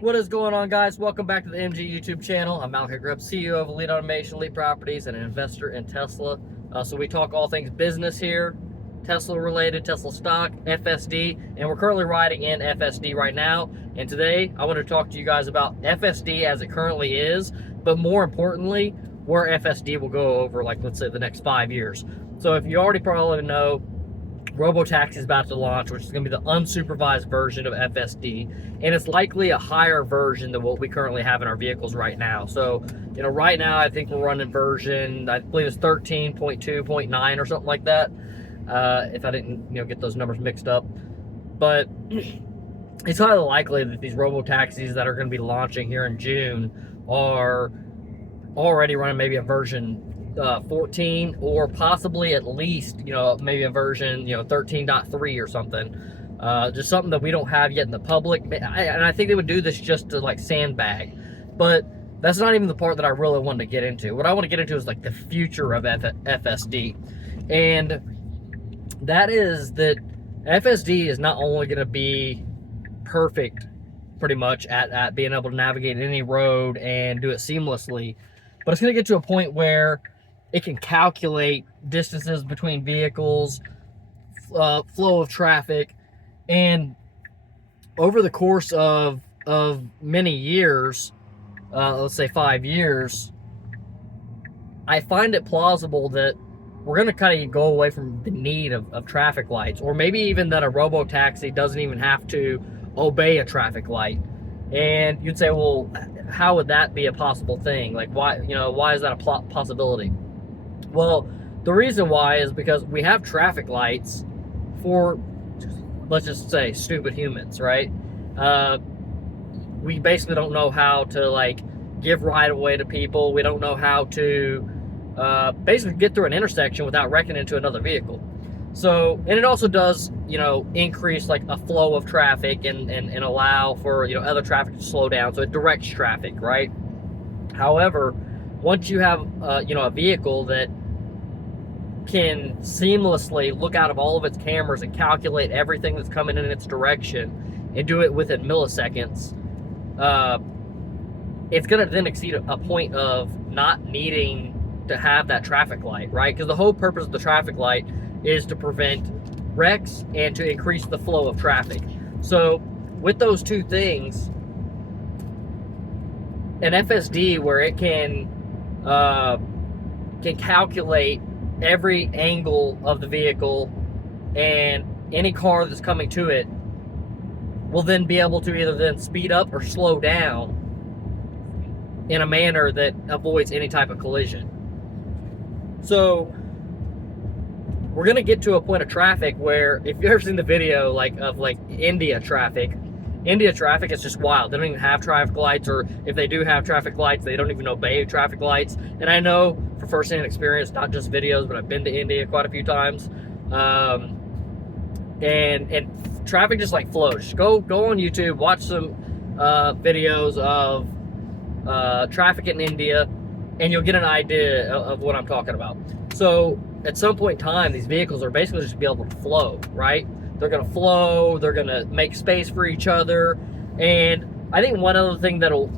What is going on, guys? Welcome back to the MG YouTube channel. I'm Malcolm Grubb, CEO of Elite Automation, Elite Properties, and an investor in Tesla. So we talk all things business here, Tesla related, Tesla stock, FSD, and we're currently riding in FSD right now. And today I want to talk to you guys about FSD as it currently is, but more importantly, where FSD will go over, like, let's say, the next 5 years. So if you already probably know, Robo Taxi is about to launch, which is going to be the unsupervised version of FSD, and it's likely a higher version than what we currently have in our vehicles right now. So, right now I think we're running version, I believe it's 13.2.9 or something like that, if I didn't, get those numbers mixed up. But it's highly likely that these Robo Taxis that are going to be launching here in June are already running maybe a version 14, or possibly at least, maybe a version, 13.3 or something. Just something that we don't have yet in the public. And I think they would do this just to, like, sandbag. But that's not even the part that I really wanted to get into. What I want to get into is, like, the future of FSD. And that is that FSD is not only going to be perfect, pretty much, at being able to navigate any road and do it seamlessly, but it's going to get to a point where it can calculate distances between vehicles, flow of traffic, and over the course of many years, let's say 5 years, I find it plausible that we're going to kind of go away from the need of traffic lights, or maybe even that a robo-taxi doesn't even have to obey a traffic light. And you'd say, well, how would that be a possible thing? Like, why is that a possibility? Well, the reason why is because we have traffic lights for, let's just say, stupid humans, right? We basically don't know how to, like, give right of way to people. We don't know how to basically get through an intersection without wrecking into another vehicle. So, and it also does, increase, like, a flow of traffic and allow for, other traffic to slow down. So it directs traffic, right? However, once you have, a vehicle that can seamlessly look out of all of its cameras and calculate everything that's coming in its direction and do it within milliseconds, it's going to then exceed a point of not needing to have that traffic light, right? Because the whole purpose of the traffic light is to prevent wrecks and to increase the flow of traffic. So with those two things, an FSD where it can calculate every angle of the vehicle and any car that's coming to it, will then be able to either then speed up or slow down in a manner that avoids any type of collision. So we're going to get to a point of traffic where, if you've ever seen the video of India traffic is just wild. They don't even have traffic lights, or if they do have traffic lights, they don't even obey traffic lights. And I know for firsthand experience, not just videos, but I've been to India quite a few times. And traffic just, like, flows. Just go on YouTube, watch some videos of traffic in India, and you'll get an idea of what I'm talking about. So at some point in time, these vehicles are basically just be able to flow, right? They're going to flow, they're going to make space for each other. And I think one other thing that'll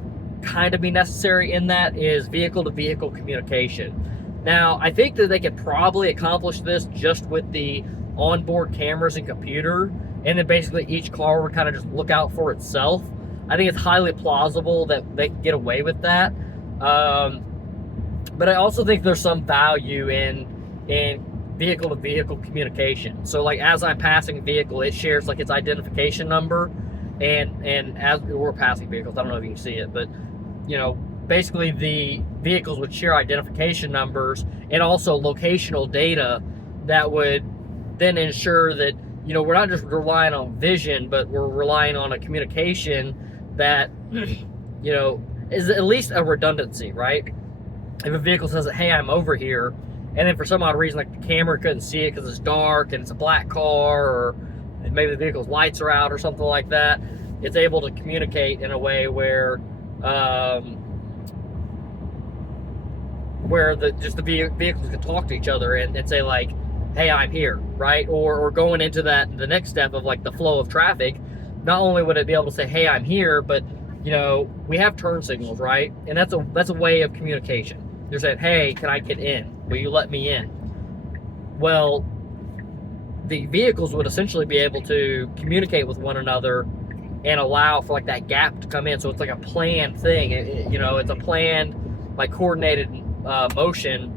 kind of be necessary in that is vehicle-to-vehicle communication. Now, I think that they could probably accomplish this just with the onboard cameras and computer, and then basically each car would kind of just look out for itself. I think it's highly plausible that they can get away with that. But I also think there's some value in vehicle-to-vehicle communication. So, like, as I'm passing a vehicle, it shares, like, its identification number, and as we're passing vehicles, I don't know if you can see it, but basically the vehicles would share identification numbers and also locational data that would then ensure that we're not just relying on vision, but we're relying on a communication that is at least a redundancy, right? If a vehicle says that, hey, I'm over here, and then for some odd reason, like, the camera couldn't see it because it's dark and it's a black car, or maybe the vehicle's lights are out or something like that, it's able to communicate in a way where the vehicles can talk to each other and say, like, hey, I'm here, right? Or going into the next step of, like, the flow of traffic, not only would it be able to say, hey, I'm here, but you know, we have turn signals, right? And that's a way of communication. You're saying, hey, can I get in? Will you let me in? Well, the vehicles would essentially be able to communicate with one another and allow for like that gap to come in. So it's like a planned thing. You know, it's a planned, like coordinated motion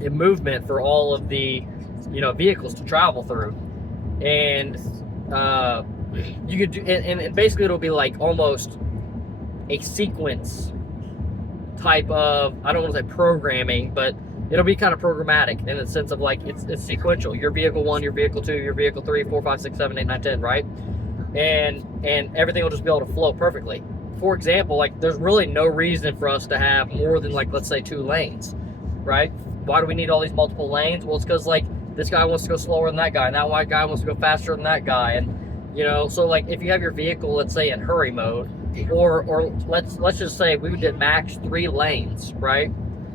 and movement for all of the, you know, vehicles to travel through. And you could do, and basically it'll be like almost a sequence type of, I don't want to say programming, but it'll be kind of programmatic in the sense of like it's sequential. Your vehicle 1, your vehicle 2, your vehicle 3, 4, 5, 6, 7, 8, 9, 10, right? And everything will just be able to flow perfectly. For example, like there's really no reason for us to have more than like, let's say 2 lanes, right? Why do we need all these multiple lanes? Well, it's because like this guy wants to go slower than that guy, and that white guy wants to go faster than that guy. And you know, so like if you have your vehicle, let's say in hurry mode, or let's just say we did max 3 lanes, right?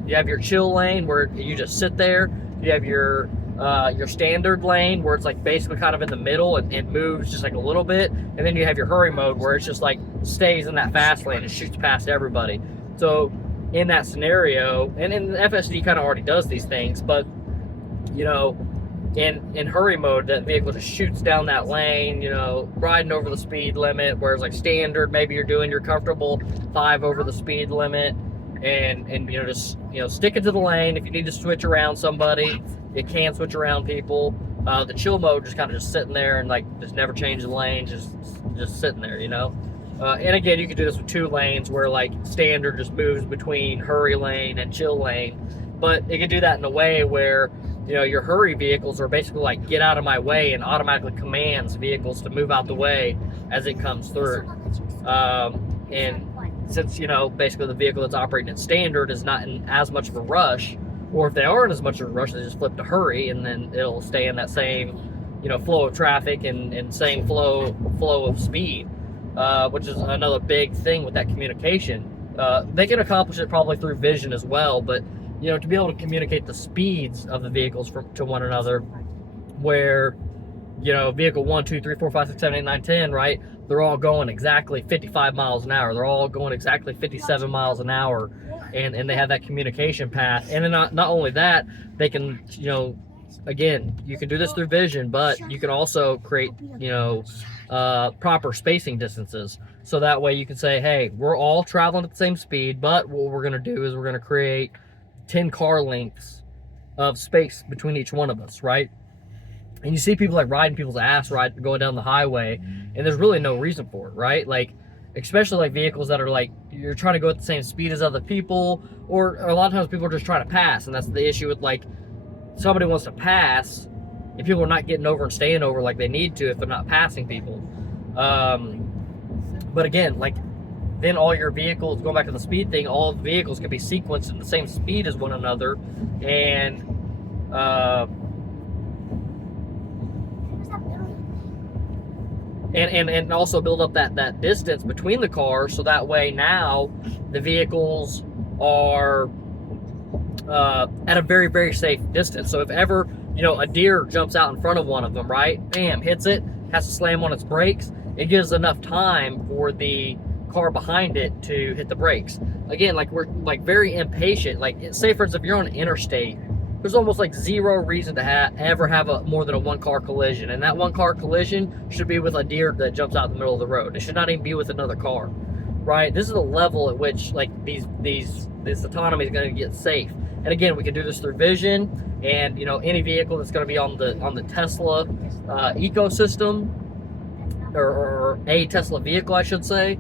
You have your chill lane where you just sit there. You have your standard lane where it's like basically kind of in the middle and moves just like a little bit, and then you have your hurry mode where it's just like stays in that fast lane and shoots past everybody. So in that scenario, and the FSD kind of already does these things, but you know, in hurry mode, that vehicle just shoots down that lane, you know, riding over the speed limit, whereas like standard, maybe you're doing your comfortable 5 over the speed limit, and you know, just, you know, stick it to the lane. If you need to switch around somebody, you can switch around people. The chill mode just kind of just sitting there and like just never change the lane, just sitting there, you know. And again, you could do this with 2 lanes where like standard just moves between hurry lane and chill lane, but it could do that in a way where, you know, your hurry vehicles are basically like get out of my way and automatically commands vehicles to move out the way as it comes through. And since, you know, basically the vehicle that's operating at standard is not in as much of a rush, or if they are in as much of a rush, they just flip to hurry, and then it'll stay in that same, you know, flow of traffic and same flow of speed, which is another big thing with that communication. They can accomplish it probably through vision as well, but you know, to be able to communicate the speeds of the vehicles to one another, where, you know, vehicle 1, 2, 3, 4, 5, 6, 7, 8, 9, 10, right? They're all going exactly 55 miles an hour. They're all going exactly 57 miles an hour, and they have that communication path. And then not only that, they can, you know, again, you can do this through vision, but you can also create, you know, proper spacing distances. So that way you can say, hey, we're all traveling at the same speed, but what we're going to do is we're going to create 10 car lengths of space between each one of us, right? And you see people like riding people's ass going down the highway, and there's really no reason for it, right? Like, especially like vehicles that are like, you're trying to go at the same speed as other people, or a lot of times people are just trying to pass, and that's the issue with like, somebody wants to pass, and people are not getting over and staying over like they need to if they're not passing people. But again, like, then all your vehicles, going back to the speed thing, all the vehicles can be sequenced at the same speed as one another, and also build up that distance between the cars, so that way now the vehicles are at a very, very safe distance. So if ever, you know, a deer jumps out in front of one of them, right, bam, hits it, has to slam on its brakes, it gives enough time for the car behind it to hit the brakes. Again, like, we're like very impatient. Like, say for instance, if you're on an interstate, there's almost like zero reason to ever have more than a 1-car collision, and that 1-car collision should be with a deer that jumps out in the middle of the road. It should not even be with another car, right? This is the level at which like this autonomy is going to get safe. And again, we can do this through vision, and you know, any vehicle that's going to be on the Tesla ecosystem, or a Tesla vehicle, I should say,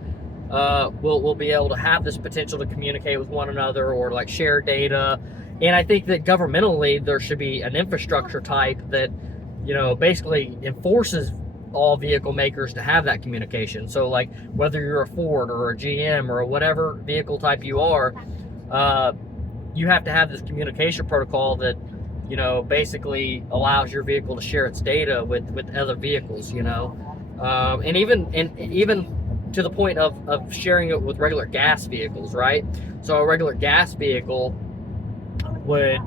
will be able to have this potential to communicate with one another or like share data. And I think that governmentally there should be an infrastructure type that, you know, basically enforces all vehicle makers to have that communication. So like, whether you're a Ford or a GM or whatever vehicle type you are, you have to have this communication protocol that, you know, basically allows your vehicle to share its data with other vehicles, you know. And even to the point of sharing it with regular gas vehicles, right? So a regular gas vehicle would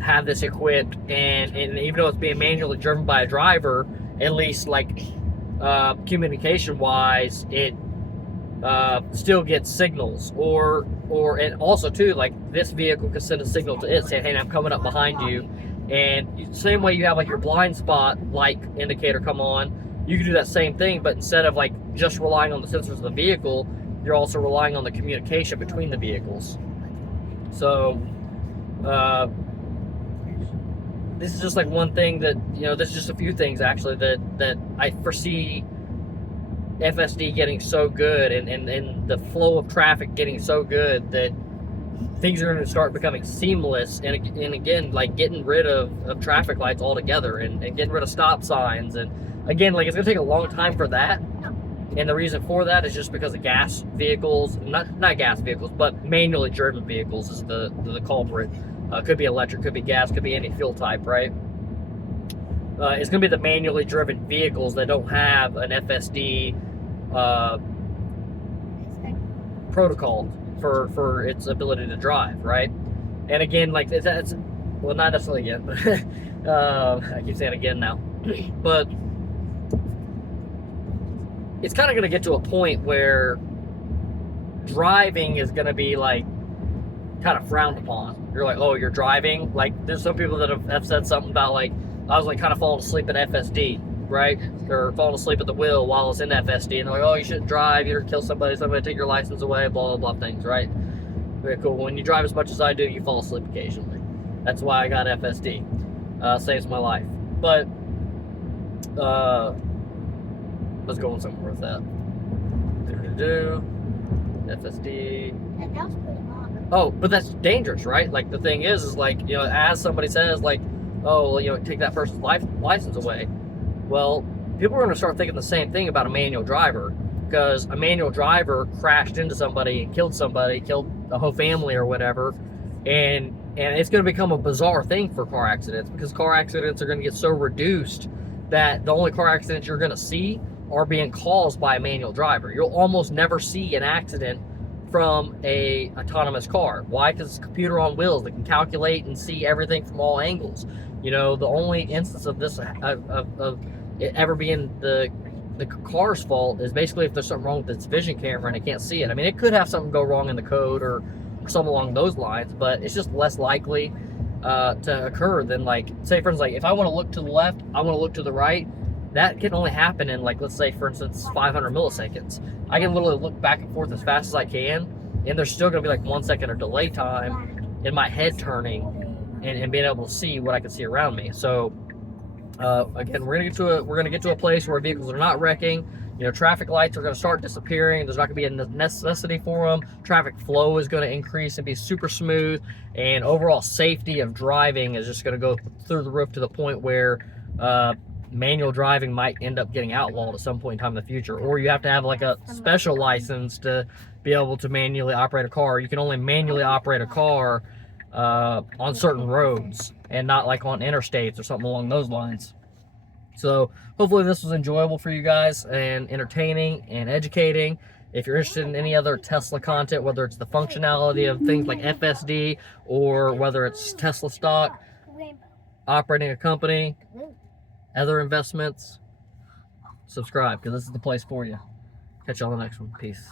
have this equipped, and even though it's being manually driven by a driver, at least like communication wise, it still gets signals, and also too, like this vehicle can send a signal to it saying, hey, I'm coming up behind you. And same way you have like your blind spot light indicator come on, you can do that same thing, but instead of like just relying on the sensors of the vehicle, you're also relying on the communication between the vehicles. So this is just like one thing that, there's just a few things actually that I foresee FSD getting so good, and the flow of traffic getting so good that things are going to start becoming seamless, and again, like getting rid of traffic lights altogether, and getting rid of stop signs. And again, like it's going to take a long time for that, and the reason for that is just because of gas vehicles, not gas vehicles, but manually driven vehicles is the culprit. Could be electric, could be gas, could be any fuel type, right? It's going to be the manually driven vehicles that don't have an FSD protocol for its ability to drive, right? And again, like that's well, not necessarily again, but I keep saying again now, but it's kind of going to get to a point where driving is going to be like kind of frowned upon. You're like, oh, you're driving? Like, there's some people that have said something about like, I was like kind of falling asleep at FSD, right? Or falling asleep at the wheel while I was in FSD, and they're like, oh, you shouldn't drive, you're gonna kill somebody, somebody take your license away, blah, blah, blah things, right? Very cool. When you drive as much as I do, you fall asleep occasionally. That's why I got FSD. Saves my life. But, let's go on somewhere with that. FSD. Oh, but that's dangerous, right? Like, the thing is like, as somebody says, like, oh, take that person's license away. Well, people are going to start thinking the same thing about a manual driver, because a manual driver crashed into somebody and killed a whole family or whatever, and it's going to become a bizarre thing for car accidents, because car accidents are going to get so reduced that the only car accidents you're going to see are being caused by a manual driver. You'll almost never see an accident from a autonomous car. Why? Because it's a computer on wheels that can calculate and see everything from all angles. The only instance of this of it ever being the car's fault is basically if there's something wrong with its vision camera and it can't see it. I mean, it could have something go wrong in the code or something along those lines, but it's just less likely to occur than, like, say for instance, like if I want to look to the left, I want to look to the right. That can only happen in, like, let's say for instance 500 milliseconds. I can literally look back and forth as fast as I can, and there's still going to be like 1 second of delay time in my head turning and being able to see what I can see around me. So again, we're gonna get to a place where vehicles are not wrecking. Traffic lights are going to start disappearing. There's not going to be a necessity for them. Traffic flow is going to increase and be super smooth, and overall safety of driving is just going to go through the roof to the point where manual driving might end up getting outlawed at some point in time in the future, or you have to have like a special license to be able to manually operate a car. You can only manually operate a car on certain roads and not like on interstates or something along those lines. So hopefully this was enjoyable for you guys and entertaining and educating. If you're interested in any other Tesla content, whether it's the functionality of things like FSD or whether it's Tesla stock, operating a company, other investments, subscribe, because this is the place for you. Catch you on the next one. Peace.